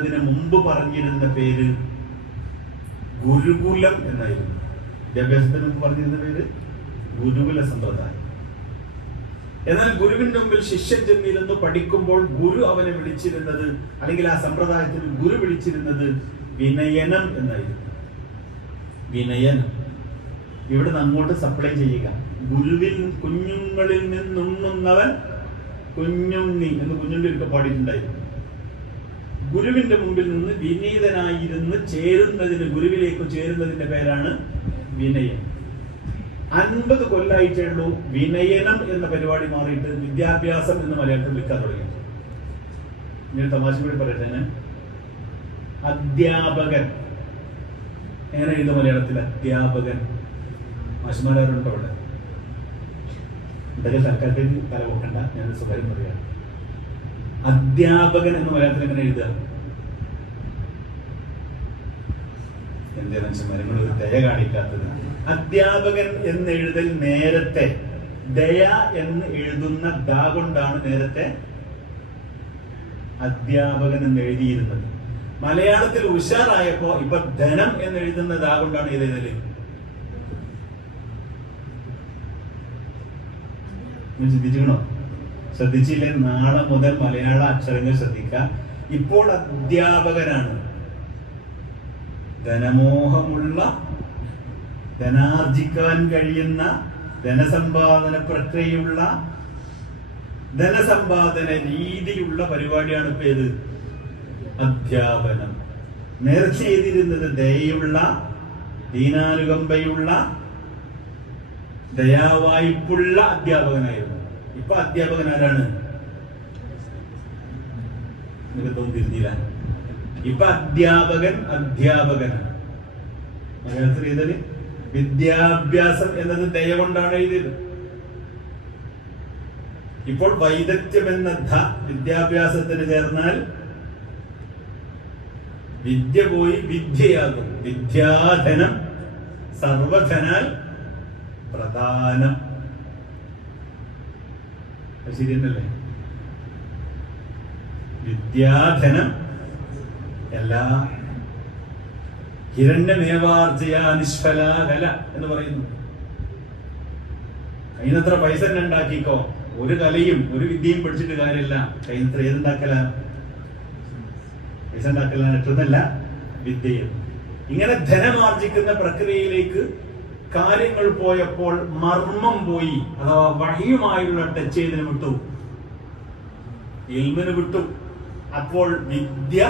അതിന് മുമ്പ് പറഞ്ഞിരുന്ന പേര് ഗുരുകുലം എന്നായിരുന്നു. വിദ്യാഭ്യാസത്തിന് മുമ്പ് പറഞ്ഞിരുന്ന പേര് ഗുരുകുല സമ്പ്രദായം. എന്നാൽ ഗുരുവിന്റെ മുമ്പിൽ ശിഷ്യൻ ചെന്നിരുന്നു പഠിക്കുമ്പോൾ ഗുരു അവനെ വിളിച്ചിരുന്നത്, അല്ലെങ്കിൽ ആ സമ്പ്രദായത്തിൽ ഗുരു വിളിച്ചിരുന്നത് വിനയനം എന്നായിരുന്നു. വിനയനം ഇവിടുന്ന് അങ്ങോട്ട് സപ്ലൈ ചെയ്യുക. ഗുരുവിൽ കുഞ്ഞുങ്ങളിൽ നിന്നുണ്ണുന്നവൻ കുഞ്ഞുണ്ണി എന്ന് കുഞ്ഞുണ്ണിയൊക്കെ പാടിയിട്ടുണ്ടായിരുന്നു. ഗുരുവിന്റെ മുമ്പിൽ നിന്ന് വിനീതനായിരുന്ന് ചേരുന്നതിന്, ഗുരുവിലേക്ക് ചേരുന്നതിന്റെ പേരാണ് വിനയം. 50 കൊല്ലായിട്ടേ ഉള്ളൂ വിനയനം എന്ന പരിപാടി മാറിയിട്ട് വിദ്യാഭ്യാസം എന്ന് മലയാളത്തിൽ വിളിക്കാൻ തുടങ്ങി. ഞാൻ തമാശ കൂടി പറയട്ടെ. ഞാൻ അധ്യാപകൻ എങ്ങനെ എഴുതും മലയാളത്തിൽ? അധ്യാപകൻ. മാഷന്മാരുണ്ടോ അവിടെ? എന്തായാലും തൽക്കാലത്തേക്ക് തല പോക്കണ്ട, ഞാൻ സ്വകാര്യം പറയാം. അധ്യാപകൻ എന്ന് മലയാളത്തിൽ എങ്ങനെ എഴുതുക? എന്തേ മനുഷ്യന്മാരെ നിങ്ങൾ ഒരു ദയ കാണിക്കാത്തത്? അധ്യാപകൻ എന്ന് എഴുതൽ നേരത്തെ ദയ എന്ന് എഴുതുന്ന ദാ കൊണ്ടാണ് നേരത്തെ അധ്യാപകൻ എന്ന് എഴുതിയിരുന്നത്. മലയാളത്തിൽ ഉഷാറായപ്പോ ഇപ്പൊ ധനം എന്ന് എഴുതുന്ന ദാ കൊണ്ടാണ് എഴുതല്. ചിന്തിച്ചോ? ശ്രദ്ധിച്ചില്ലേ? നാളെ മുതൽ മലയാള അക്ഷരങ്ങൾ ശ്രദ്ധിക്കുക. ഇപ്പോൾ അധ്യാപകനാണ്. ധനമോഹമുള്ള, ധനാർജിക്കാൻ കഴിയുന്ന, ധനസമ്പാദന പ്രക്രിയയുള്ള, ധനസമ്പാദന രീതിയുള്ള പരിപാടിയാണ് ഇപ്പൊ ഏത്? അധ്യാപനം. നേരത്തെ ചെയ്തിരുന്നത് ദയുള്ള, ദീനാനുകമ്പയുള്ള, ദയാവായ്പുള്ള അധ്യാപകനായിരുന്നു. ഇപ്പൊ അധ്യാപകൻ ആരാണ്? നിങ്ങൾക്ക് തോന്നിയിരുന്നില്ല. ഇപ്പൊ അധ്യാപകനാണ്. മലയാളത്തിൽ എഴുതല് വിദ്യാഭ്യാസം എന്നത് ദയ കൊണ്ടാണ് എഴുതിയത്. ഇപ്പോൾ വൈദഗ്ധ്യം എന്ന വിദ്യാഭ്യാസത്തിന് ചേർന്നാൽ വിദ്യ പോയി വിദ്യയാകും. വിദ്യാധനം സർവധനാൽ പ്രധാനം. ശരിയല്ലേ? വിദ്യാധനം എല്ലാ ഹിരണ്യമേവാർജയ നിഷ്ഫലാകല എന്ന് പറയുന്നു. കൈനത്ര പൈസ തന്നെ ഉണ്ടാക്കിക്കോ. ഒരു കലയും ഒരു വിദ്യയും പഠിച്ചിട്ട് കാര്യമില്ല. കൈനത്ര ഏതുണ്ടാക്കല? പൈസ ഉണ്ടാക്കലാണ് ഏറ്റവുമല്ല വിദ്യ. ഇങ്ങനെ ധനമാർജിക്കുന്ന പ്രക്രിയയിലേക്ക് കാര്യങ്ങൾ പോയപ്പോൾ മർമ്മം പോയി. അഥവാ വഹിയുമായുള്ള ടച്ച് ചെയ്തതിന് വിട്ടു, ഇൽമിന് വിട്ടു. അപ്പോൾ വിദ്യ